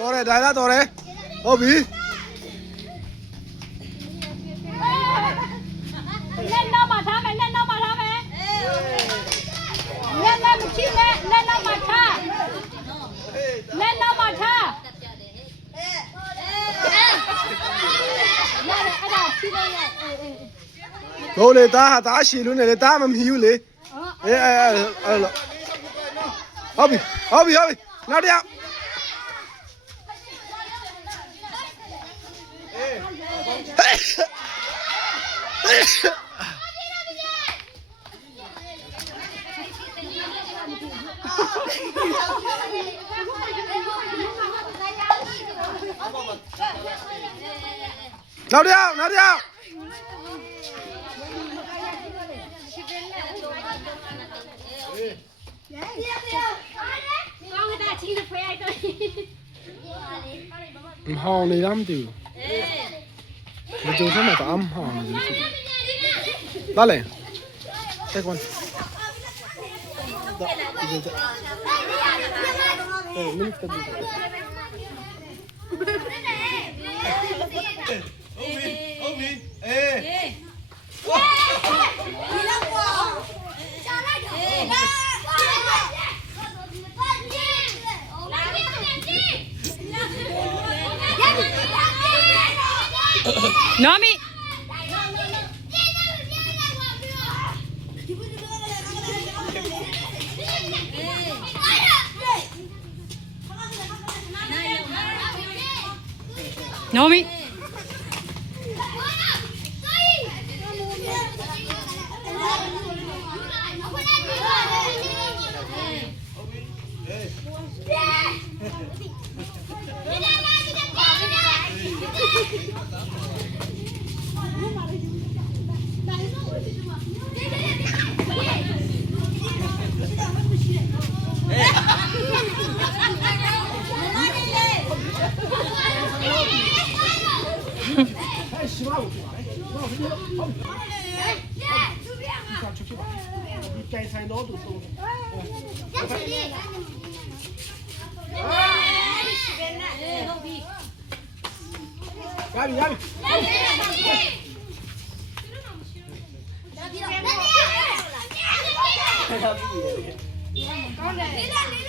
တော်တယ်ဒါလားတော်တယ်ဟုတ်ပြီလက်နောက်မှာထားမယ်လက်နောက်မှာထားမယ်လက်မချိနဲ့လက်နောက်မှာထားလက်နောက်မှာထားအဲ့ဒါချိနေရဲ့ဟိုလေတာရှည်လို့နေလေတာမမီဘူးလေဟုတ်ပြီနောက်တစ်ယောက်နောက်တစ်ယောက်ဟောင်းနေလားမသိဘူးဒီကျုံစမ်းတော့အမ်ဟောင်းနေဒါလေတက်ကွန်မင်းတက်ပြီနော်မီနော်မီကြိုင်ဆိုင်တော့သူဆုံးရပြီ